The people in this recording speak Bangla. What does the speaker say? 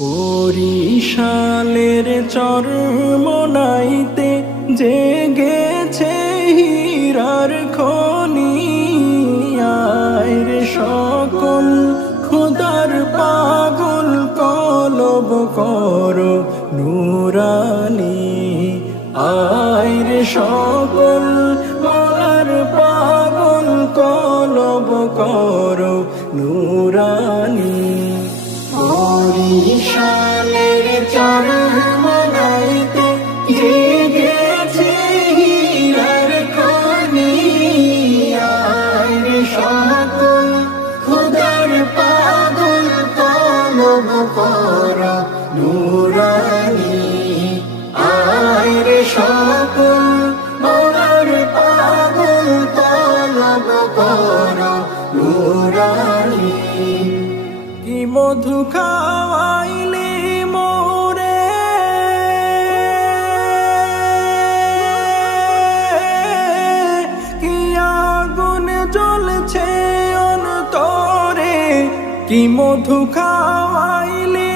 বরিশালের চরমোনাইতে জেগেছে হীরার খনি, আয় রে সকল খোদার পাগল কলব করো নুরানি, আয় রে সকল মলার পাগল কলব করো নুরানি। বরিশালের চরমোনাইতে জেগেছে হীরার খনি, আয় রে সকল খোদার পাগল কলব করো নুরানি, আয় রে সকল মলার পাগল কলব করো নুরানি। কি মধু খাওয়াইলে মোরে, কি আগুন জ্বলছে অন্তরে, কি মধু খাওয়াইলে